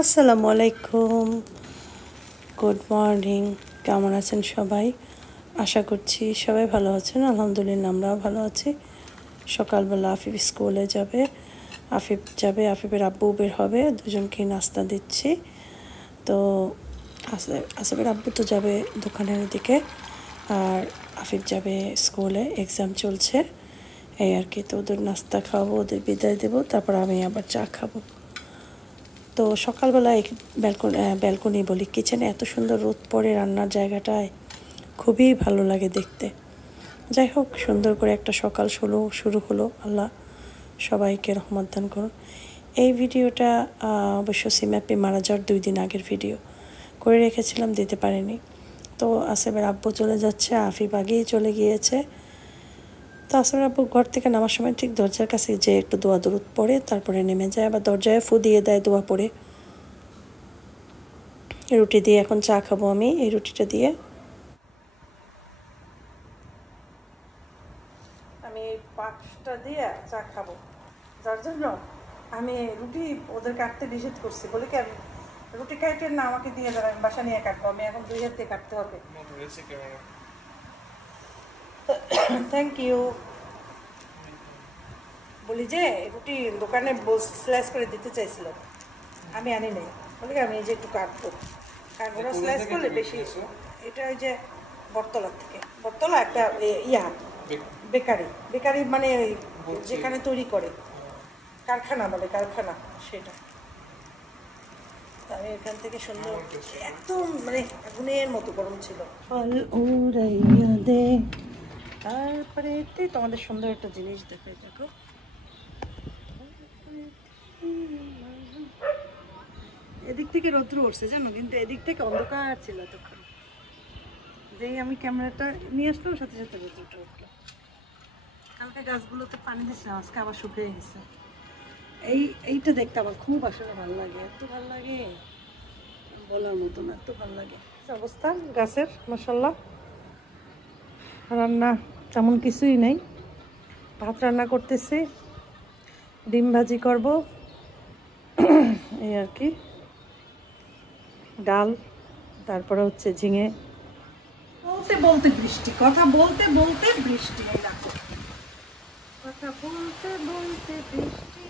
আসসালামু আলাইকুম, good morning. কেমন আছেন সবাই? আশা করছি সবাই ভালো আছেন। আলহামদুলিল্লাহ আমরাও ভালো আছি। সকালবেলা আফিফ স্কুলে যাবে, আফিফের আব্বু বের হবে, দুজনকে নাস্তা দিচ্ছি। তো আসিফের আব্বু তো যাবে দোকানের দিকে, আর আফিফ যাবে স্কুলে, এক্সাম চলছে এই আর কি। তো ওদের নাস্তা খাওয়াবো, ওদের বিদায় দেবো, তারপর আমি আবার চা খাবো। তো সকালবেলা ব্যালকনি বলি, কিচেনে এত সুন্দর রোদ পড়ে রান্নার জায়গাটায়, খুবই ভালো লাগে দেখতে। যাই হোক, সুন্দর করে একটা সকাল শুরু হলো। আল্লাহ সবাইকে রহমত দান করুন। এই ভিডিওটা অবশ্য সিম্যাপি মারা যাওয়ার 2 দিন আগের ভিডিও করে রেখেছিলাম, দিতে পারিনি। তো আসিফের আব্বু চলে যাচ্ছে, আফিফ আগেই চলে গিয়েছে। তো আসিফের আব্বু ঘর থেকে নামার সময় ঠিক দরজার কাছে যে একটু দোয়া দরুদ পড়ে তারপরে নেমে যায়, আবার দরজায় ফু দিয়ে দেয় দোয়া পড়ে। রুটি দিয়ে এখন চা খাবো আমি, এই রুটিটা দিয়ে আমি এই পাঁচটা দিয়ে চা খাবো, যার জন্য আমি রুটি ওদের কাটতে নিষেধ করছি। বলে কি, আমি রুটি কাটেন না, আমাকে দিয়ে দেবেন, আমি বাসা নিয়ে কাটবো। আমি এখন 2 হাত দিয়ে কাটতে হবে। Thank you. বলি যে রুটি দোকানে স্লাইস করে দিতে চাইছিল, আমি আনি নাই। বলে কি, আমি এই যে একটু কাটবো, কারণ ওরা স্লাইস করলে বেশি। এটা ওই যে বটতলা একটা বেকারি মানে যেখানে তৈরি করে, কারখানা বলে, কারখানা সেটা। আমি এখান থেকে সুন্দর, একদম মানে আগুনের মতো গরম ছিল। ফল উড়াইয়া দে, তারপরে তোমাদের সুন্দর একটা জিনিস দেখো। এদিক থেকে রৌদ্র উঠছে জানো, কিন্তু এদিক থেকে অন্ধকার ছিল তখন। যেই আমি ক্যামেরাটা নিয়ে আসলাম, সাথে সাথে রৌদ্রটা উঠলো। কালকে গাছগুলোতে পানি দিচ্ছে, আজকে আবার শুকিয়ে গেছে। এইটা দেখতে আমার খুব আসলে ভালো লাগে, এত ভালো লাগে বলার মতো না, এত ভালো লাগে অবস্থা গাছের। মাশাআল্লাহ, রান্না তেমন কিছুই নেই, ভাত রান্না করতেছি, ডিম ভাজি করব এই আর কি, ডাল, তারপরে হচ্ছে ঝিঙে। বলতে বলতে বৃষ্টি, কথা বলতে বলতে বৃষ্টি, কথা বলতে বলতে বৃষ্টি,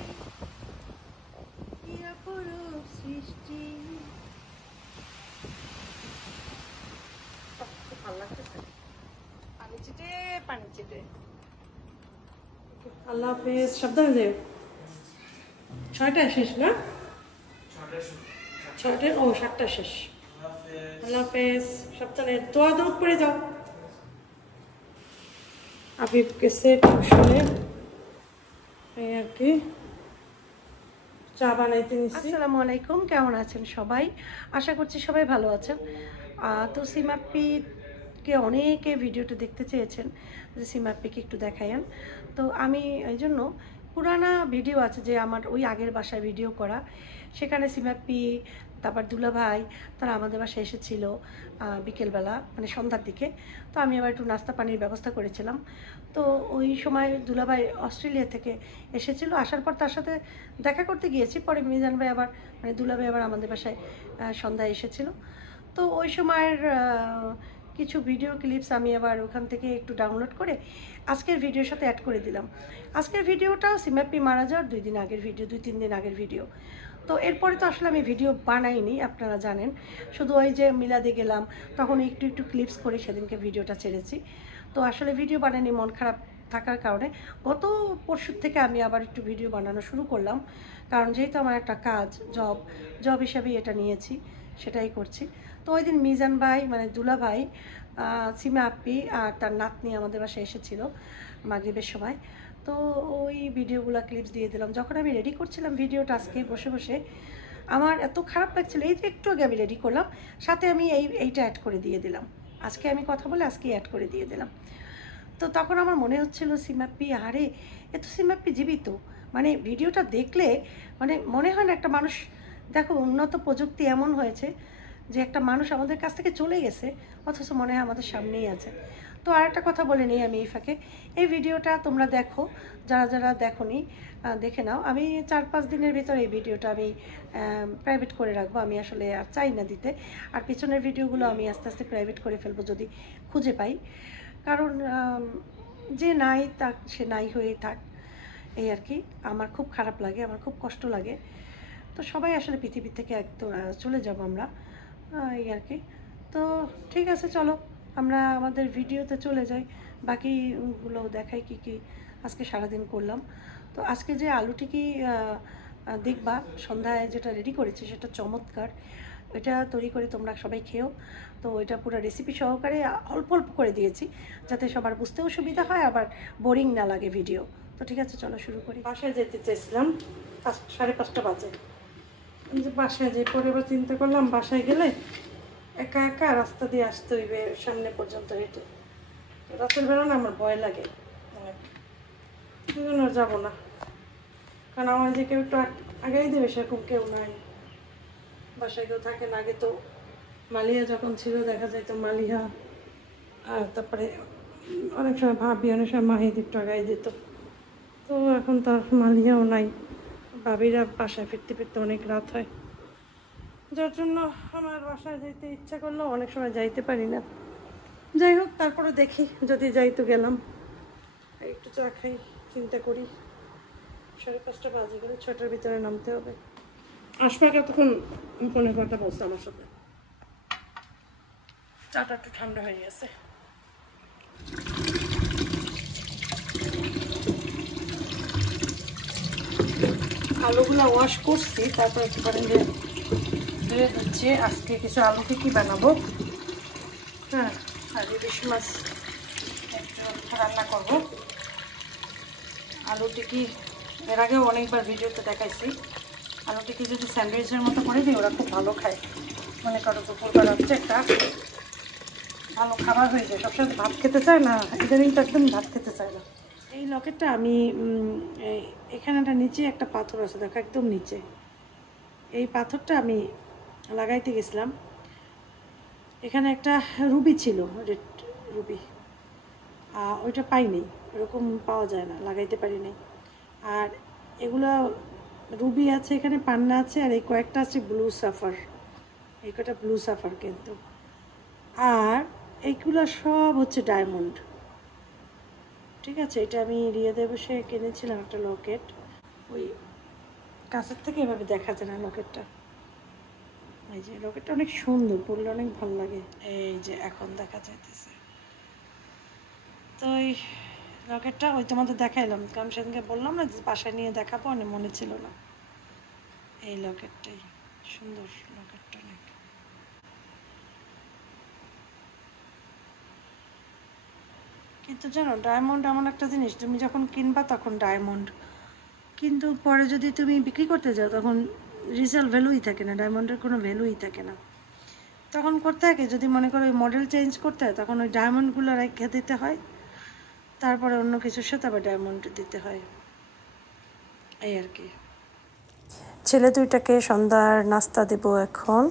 সৃষ্টি। ভালো লাগতেছে, পানি চিটে। আল্লাহ হাফেজ, সাবধানে যাও। 6টায় শেষ না? 6টায়, ও 7টা শেষ। আল্লাহ হাফেজ, সাবধানে, দোয়া দৌড় পড়ে যাও। আফিফ গেছে টিউশনে এই আর কি, চা বানাইতে নিচ্ছি। আসসালামু আলাইকুম, কেমন আছেন সবাই? আশা করছি সবাই ভালো আছেন। তো সিমাপ্পিকে অনেকে ভিডিওটা দেখতে চেয়েছেন যে সিমাপ্পিকে একটু দেখায়েন। তো আমি এই জন্য পুরানা ভিডিও আছে যে আমার ওই আগের বাসায় ভিডিও করা, সেখানে সিমাপ্পি, তারপর দুলাভাই তারা আমাদের বাসায় এসেছিল বিকেলবেলা, মানে সন্ধ্যার দিকে। তো আমি আবার একটু নাস্তা পানির ব্যবস্থা করেছিলাম। তো ওই সময় দুলাভাই অস্ট্রেলিয়া থেকে এসেছিল, আসার পর তার সাথে দেখা করতে গিয়েছি। পরে মিজান ভাই আবার, মানে দুলাভাই আবার আমাদের বাসায় সন্ধ্যায় এসেছিল। তো ওই সময়ের কিছু ভিডিও ক্লিপস আমি আবার ওখান থেকে একটু ডাউনলোড করে আজকের ভিডিওর সাথে অ্যাড করে দিলাম। আজকের ভিডিওটাও সিমাপ্পি মারা যাওয়ার 2 দিন আগের ভিডিও, 2-3 দিন আগের ভিডিও। তো এরপরে তো আসলে আমি ভিডিও বানাইনি, আপনারা জানেন। শুধু ওই যে মিলাদে গেলাম, তখন একটু একটু ক্লিপস করে সেদিনকে ভিডিওটা ছেড়েছি। তো আসলে ভিডিও বানাইনি, মন খারাপ থাকার কারণে। গত পরশু থেকে আমি আবার একটু ভিডিও বানানো শুরু করলাম, কারণ যেহেতু আমার একটা কাজ, জব হিসাবেই এটা নিয়েছি, সেটাই করছি। তো ওই দিন মিজান ভাই, মানে দুলা ভাই, সিমা আপ্পি আর তার নাতনি আমাদের বাসায় এসেছিল মাগরিবের সময়। তো ওই ভিডিওগুলো ক্লিপস দিয়ে দিলাম। যখন আমি রেডি করছিলাম ভিডিওটা আজকে বসে বসে, আমার এত খারাপ লাগছিল, এই যে একটু আগে আমি রেডি করলাম, সাথে আমি এইটা অ্যাড করে দিয়ে দিলাম। আজকে আমি কথা বলে আজকে অ্যাড করে দিয়ে দিলাম। তো তখন আমার মনে হচ্ছিল সিমাপ্পি, আরে এ তো সিমাপ্পি জীবিত। মানে ভিডিওটা দেখলে মানে মনে হয় না একটা মানুষ, দেখো উন্নত প্রযুক্তি এমন হয়েছে যে একটা মানুষ আমাদের কাছ থেকে চলে গেছে, অথচ মনে হয় আমাদের সামনেই আছে। তো আর একটা কথা বলে নিই আমি এই ফাঁকে, এই ভিডিওটা তোমরা দেখো, যারা যারা দেখোনি দেখে নাও। আমি 4-5 দিনের ভিতর এই ভিডিওটা আমি প্রাইভেট করে রাখবো। আমি আসলে আর চাই না দিতে, আর পিছনের ভিডিওগুলো আমি আস্তে আস্তে প্রাইভেট করে ফেলবো যদি খুঁজে পাই। কারণ যে নাই তা সে নাই হয়েই থাক, এই আর কি। আমার খুব খারাপ লাগে, আমার খুব কষ্ট লাগে। তো সবাই আসলে পৃথিবী থেকে একদম চলে যাব আমরা, এই আর কি। তো ঠিক আছে, চলো আমরা আমাদের ভিডিওতে চলে যাই, বাকিগুলো দেখাই কি কি আজকে সারাদিন করলাম। তো আজকে যে আলুটি কি দেখবা সন্ধ্যায় যেটা রেডি করেছি সেটা চমৎকার। এটা তৈরি করে তোমরা সবাই খেও। তো এটা পুরো রেসিপি সহকারে অল্প অল্প করে দিয়েছি যাতে সবার বুঝতেও সুবিধা হয়, আবার বোরিং না লাগে ভিডিও। তো ঠিক আছে, চলো শুরু করি। বাসায় যেতে চাইছিলাম 5:30 বাজে, যে বাসায় যে পরে এবার চিন্তা করলাম বাসায় গেলে একা একা রাস্তা দিয়ে আসতে হইবে সামনে পর্যন্ত হেঁটে। রাতের বেলা না আমার ভয় লাগে অনেক, সেই জন্য যাবো না। কারণ আমার যে কেউ একটু আগেই দেবে সেরকম কেউ নাই, বাসায় কেউ থাকে না। আগে তো মালিয়া যখন ছিল দেখা যায় তো মালিয়া, আর তারপরে অনেক সময় ভাবি, অনেক সময় মাহিদ একটু আগাই দিত। তো এখন তো আর মালিয়াও নাই, ভাবিরা বাসায় ফিরতে ফিরতে অনেক রাত হয়, যার জন্য আমার বাসায় যাইতে ইচ্ছা করলেও অনেক সময় যাইতে পারি না। যাই হোক, তারপরে দেখি যদি যাই তো গেলাম, একটু চা খাই, চিন্তা করি। 5:30 বাজে গেলে 6টার ভিতরে নামতে হবে। আসবে কতক্ষণ ফোনে কথা বলছে আমার সাথে, চাটা একটু ঠান্ডা হয়ে গেছে। আলুগুলো ওয়াশ করছি, তারপর একটু পারেন যে ধুয়ে হচ্ছে আজকে কিছু আলু কি বানাবো। হ্যাঁ, আর ইলিশ মাছ একটু রান্না করবো। আলু টিকি এর আগেও অনেকবার ভিডিওতে দেখাইছি। আলু টিকি যদি স্যান্ডউইচের মতো করে দিই ওরা খুব ভালো খায়। মনে করো দুপুরবেলা হচ্ছে একটা ভালো খাবার হয়ে যায়। সবসময় ভাত খেতে চায় না, ইদানিং তো একদম ভাত খেতে চায় না। এই লকেটটা আমি এখানে একটা নিচে একটা পাথর আছে, দেখো একদম নিচে। এই পাথরটা আমি লাগাইতে গেছিলাম, এখানে একটা রুবি ছিল, রেড রুবি, ওইটা পাইনি, এরকম পাওয়া যায় না, লাগাইতে পারি নাই। আর এগুলো রুবি আছে, এখানে পান্না আছে, আর এই কয়েকটা আছে ব্লু সাফার, এই কয়টা ব্লু সাফার কিন্তু। আর এইগুলো সব হচ্ছে ডায়মন্ড। ঠিক আছে, এটা আমি রিয়াদে বসে কিনেছিলাম একটা লকেট, ওই কাছের থেকে এভাবে দেখা যায় না লকেটটা। এই যে লকেটটা অনেক সুন্দর, পরলে অনেক ভালো লাগে। এই যে এখন দেখা যাইতেছে। তো এই লকেটটা ওই তোমাদের দেখাইলাম, কারণ সেদিনকে বললাম না যে বাসায় নিয়ে দেখাবো, অনেক মনে ছিল না। এই লকেটটাই সুন্দর, লকেটটা অনেক। কিন্তু জানো ডায়মন্ড এমন একটা জিনিস, তুমি যখন কিনবা তখন ডায়মন্ড, কিন্তু পরে যদি তুমি বিক্রি করতে যাও তখন রিসেল ভ্যালুই থাকে না, ডায়মন্ডের কোনো ভ্যালুই থাকে না। তখন করতে থাকে যদি মনে করো ওই মডেল চেঞ্জ করতে হয়, তখন ওই ডায়মন্ডগুলো রেখে দিতে হয়, তারপরে অন্য কিছুর সাথে আবার ডায়মন্ড দিতে হয়, এই আর কি। ছেলে দুইটাকে সন্ধ্যার নাস্তা দেব এখন।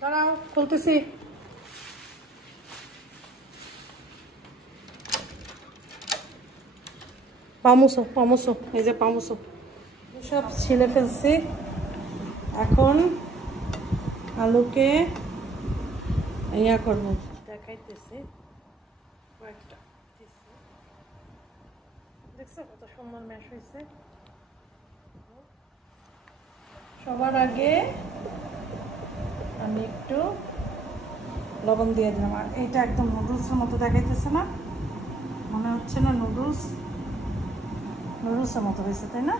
দাঁড়াও, খুলতেছি। পামুসো পামুসো, এই যে পামুসো সব ছিলে ফেলছি। এখন আলুকে ইয়া করবো, দেখাইতেছি কয়েকটা। সুন্দর ম্যাশ হয়েছে। সবার আগে আমি একটু লবণ দিয়ে দিলাম। আর এইটা একদম নুডলসের মতো দেখাইতেছে না? মনে হচ্ছে না নুডলসের মতো হয়েছে, তাই না?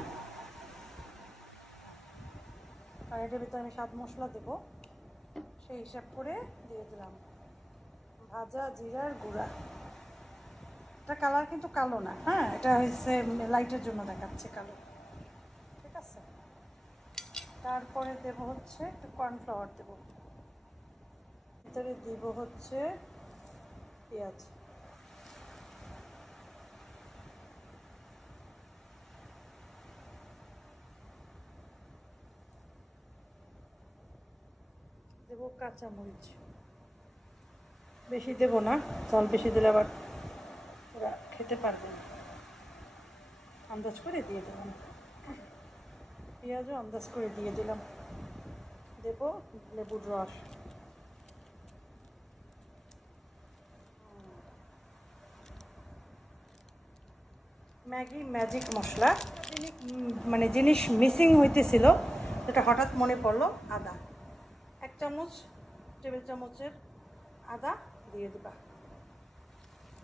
আর এটার ভিতরে আমি স্বাদ মশলা দেবো, সেই হিসাব করে দিয়ে দিলাম ভাজা জিরার গুঁড়া। এটা কালার কিন্তু কালো না, হ্যাঁ, এটা হচ্ছে লাইটের জন্য দেখাচ্ছে কালো, ঠিক আছে। তারপরে দেবো হচ্ছে একটু কর্নফ্লাওয়ার দেবো, ভিতরে দিব হচ্ছে পেঁয়াজ, দেবো কাঁচামরিচ, বেশি দেবো না, জল বেশি দিলে আবার ওরা খেতে পারবে না, আন্দাজ করে দিয়ে দিলাম। পেঁয়াজও আন্দাজ করে দিয়ে দিলাম। দেবো লেবুর রস, ম্যাগি ম্যাজিক মশলা, মানে জিনিস মিসিং হইতেছিল, যেটা হঠাৎ মনে পড়লো, আদা 1 চামচ, টেবিল চামচের আদা দিয়ে দিবা,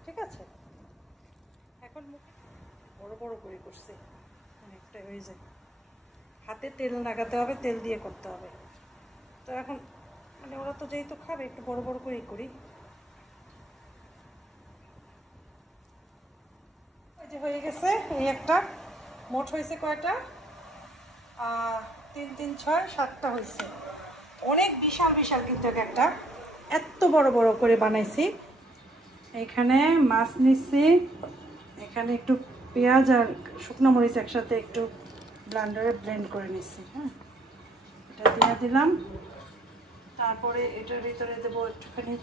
ঠিক আছে। এখন মুখে বড় বড় করে করছে, অনেকটা হয়ে যায়, হাতে তেল লাগাতে হবে, তেল দিয়ে করতে হবে। তো এখন মানে ওরা তো যেহেতু খাবে, একটু বড় বড় করেই করি। এই যে হয়ে গেছে, এই একটা মোট হয়েছে কয়টা, 3 3 6 7টা হয়েছে, অনেক বিশাল বিশাল কিন্তু একটা, এত বড় বড় করে বানাইছি। এখানে মাছ নিচ্ছি, এখানে একটু পেঁয়াজ আর শুকনো মরিচ একসাথে একটু ব্লেন্ডারে ব্লেন্ড করে নিচ্ছি, হ্যাঁ, এটা দিয়ে দিলাম। তারপরে এটার ভিতরে দেবো একটুখানি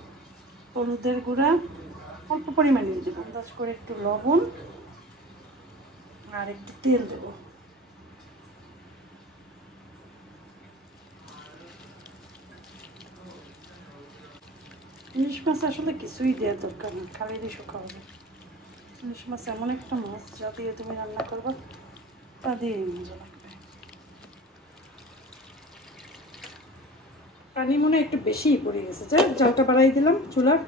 হলুদের গুঁড়া, অল্প পরিমাণে দেবো, আন্দাজ করে একটু লবণ আর একটু তেল দেবো। ইলিশ মাছ আসলে কিছুই দেওয়ার দরকার না, খালি দিয়ে শুকাও হবে। ইলিশ মাছ এমন একটা মাছ যা দিয়ে তুমি রান্না করবো তা দিয়েই মজা লাগবে। পানি মনে একটু বেশিই পড়ে গেছে, জালটা বাড়াই দিলাম চুলার।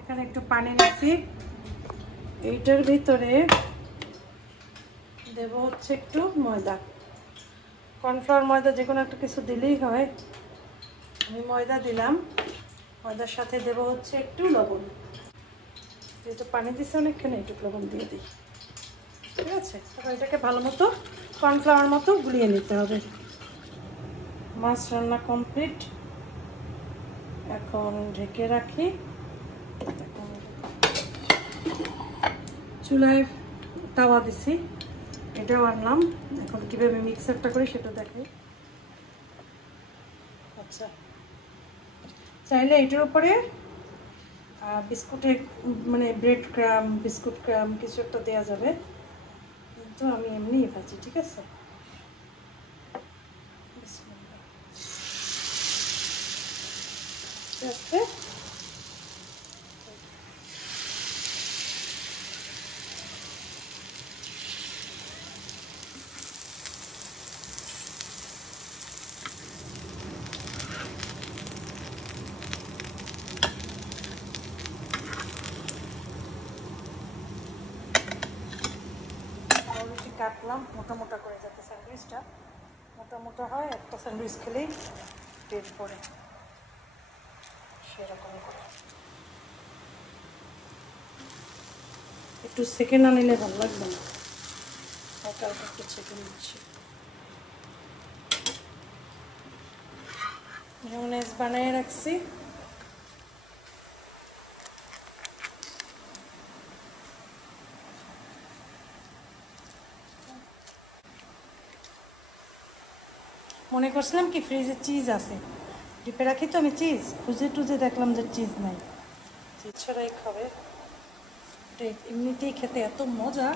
এখানে একটু পানি নিচ্ছি, এইটার ভিতরে দেব হচ্ছে একটু ময়দা, কর্নফ্লাওয়ার ময়দা যে কোনো একটা কিছু দিলেই হয়। আমি ময়দা দিলাম, ময়দার সাথে দেব হচ্ছে একটু লবণ, যেহেতু পানি দিচ্ছে অনেকখানে একটু লবণ দিয়ে দিই, ঠিক আছে। তারপর এটাকে ভালো মতো কর্নফ্লাওয়ার মতো গুলিয়ে নিতে হবে। মাছ রান্না কমপ্লিট, এখন ঢেকে রাখি। চুলায় তাওয়া দিছি, এটাও আনলাম, এখন কীভাবে মিক্সারটা করি সেটা দেখাই। আচ্ছা, চাইলে এটার উপরে বিস্কুটের মানে ব্রেড ক্রাম, বিস্কুট ক্রাম কিছু একটা দেওয়া যাবে, কিন্তু আমি এমনিই ভাজি, ঠিক আছে। কাটলাম মোটা মোটা করে, যাতে স্যান্ডউইচটা মোটা মোটা হয়, একটা স্যান্ডউইচ খেলেই পেট পড়ে, সেরকম করে একটু সেকে না নিলে ভালো লাগবে না, হালকা হালকা একটু ছেঁকে নিচ্ছি। মেয়োনেজ বানিয়ে রাখছি, মনে করছিলাম কি ফ্রিজে চিজ আছে, ডিপে রাখি তো আমি চিজ, খুঁজে টুজে দেখলাম যে চিজ নাই, চিজ ছাড়াই খাবে, এটা এমনিতেই খেতে এত মজা।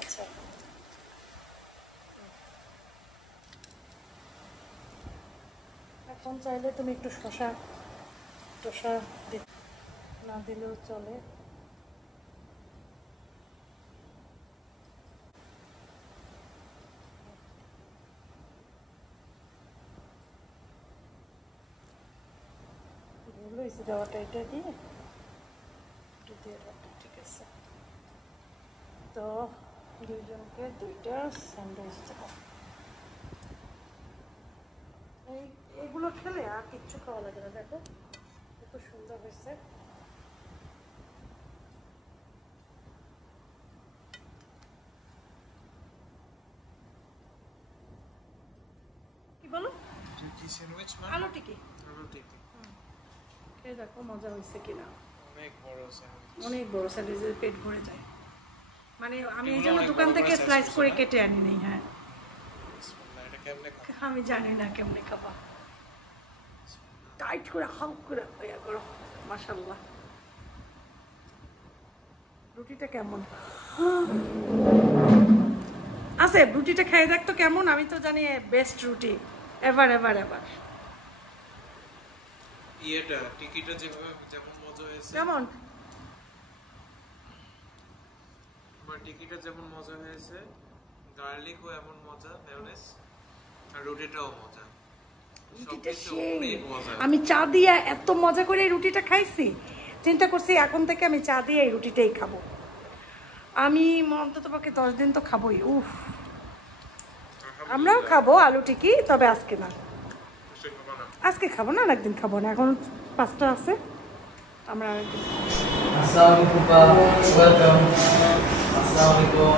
আচ্ছা, এখন চাইলে তুমি একটু শসা না দিলেও চলে। স্যান্ডউইচ দেওয়াটা এটা দিয়ে ঠিক আছে। তো দুইজনকে 2টা স্যান্ডউইচ দেবো। এইগুলো খেলে আর কিচ্ছু খাওয়া লাগে না। দেখো কত সুন্দর হয়েছে। কি বলো? আলু টিকি। খেয়ে দেখো মজা হয়েছে কিনা। অনেক বড় স্যান্ডউইচের পেট ভরে যায়। মানে আমি এই জন্য দোকান থেকে স্লাইস করে কেটে আনি নাই। হ্যাঁ আমি জানি না কেমনে খাবা। টাইট করে হাউ করে ইয়া করো। মাশাআল্লাহ। রুটিটা কেমন আছে? রুটিটা খেয়ে দেখতো কেমন। আমি তো জানি বেস্ট রুটি এভার এভার এভার। এটা টিকিটা যেমন মজা হয়েছে কেমন? আমার টিকিটা যেমন মজা হয়েছে, গার্লিকও এমন মজা, মেয়োনেজ আর রুটিটাও মজা। আমি চা দিয়ে এত মজা করে এই রুটিটা খাইছি, চিন্তা করছি এখন থেকে আমি চা দিয়ে এই রুটিটাই খাবো। আমি অন্তত পক্ষে 10 দিন তো খাবোই। উফ, আমরাও খাবো আলু টিকি, তবে আজকে না। আজকে খাবো না, আরেকদিন খাবো না। এখন 5টা আছে, আমরা আরেকদিন। আসসালামু আলাইকুম, ওয়েলকাম। আসসালামু আলাইকুম।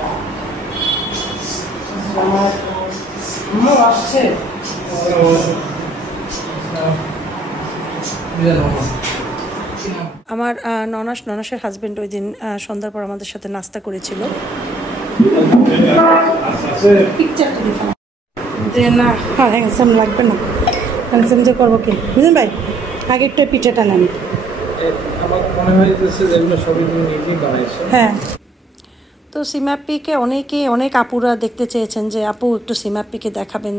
আসছে আমার ননাসের হাজবেন্ড ওই দিন সন্ধ্যার পর আমাদের সাথে নাস্তা করেছিল। যে না হ্যাংসাম লাগবে না, হ্যাংসাম যে করবো কি বুঝলেন ভাই। আগে একটু পিঠাটা নেন। আমার মনে হয় যে এগুলো সবই তুমি নিজেই বানাইছো। হ্যাঁ, তো সিম্যাপিকে অনেক আপুরা দেখতে চেয়েছেন যে আপু একটু সিম্যাপিকে দেখাবেন।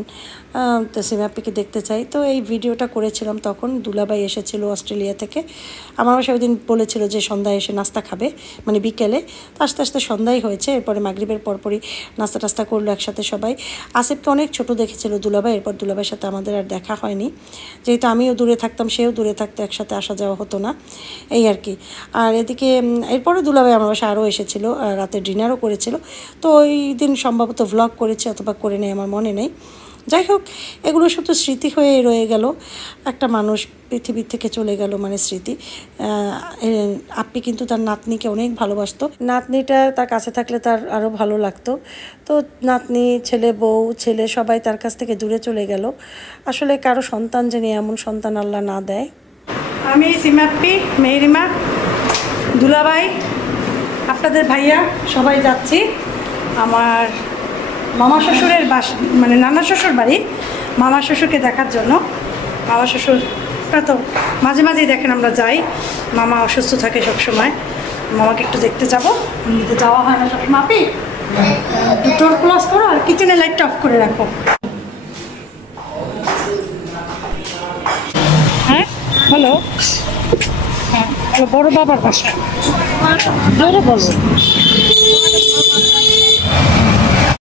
তো সিম্যাপিকে দেখতে চাই, তো এই ভিডিওটা করেছিলাম। তখন দুলাভাই এসেছিল অস্ট্রেলিয়া থেকে। আমার বাসায় ওই দিন বলেছিল যে সন্ধ্যায় এসে নাস্তা খাবে, মানে বিকেলে। তো আস্তে আস্তে সন্ধ্যাই হয়েছে। এরপরে মাগরিবের পরপরই নাস্তা টাস্তা করলো একসাথে সবাই। আসিফকে অনেক ছোট দেখেছিল দুলাভাই, এরপর দুলাভাইয়ের সাথে আমাদের আর দেখা হয়নি। যেহেতু আমিও দূরে থাকতাম, সেও দূরে থাকতো, একসাথে আসা যাওয়া হতো না, এই আর কি। আর এদিকে এরপরে দুলাভাই আমার বাসায় আরও এসেছিলো, রাতে ডিনারও করেছিল। তো ওই দিন সম্ভবত ভ্লগ করেছে অথবা করে নেই, আমার মনে নেই। যাই হোক, এগুলো শুধু স্মৃতি হয়ে রয়ে গেল। একটা মানুষ পৃথিবীর থেকে চলে গেল, মানে স্মৃতি। আপ্পি কিন্তু তার নাতনিকে অনেক ভালোবাসতো। নাতনিটা তার কাছে থাকলে তার আরও ভালো লাগতো। তো নাতনি, ছেলে, বউ, ছেলে সবাই তার কাছ থেকে দূরে চলে গেল। আসলে কারো সন্তান যেন এমন সন্তান আল্লাহ না দেয়। আমি সিমাপ্পি, মেহরিমা, দুলাভাই, আপনাদের ভাইয়া সবাই যাচ্ছি আমার মামা শ্বশুরের মানে নানা শ্বশুর বাড়ি, মামা শ্বশুরকে দেখার জন্য। মামা শ্বশুরটা তো মাঝে মাঝেই দেখেন আমরা যাই, মামা অসুস্থ থাকে সবসময়, মামাকে একটু দেখতে যাবো। এমনিতে যাওয়া হয় না সবসময়। আপনি ডোর ক্লোজ করো আর কিচেনের লাইটটা অফ করে রাখো। হ্যাঁ হ্যালো, হ্যাঁ বড় বাবার বাসা, জোরে বলো।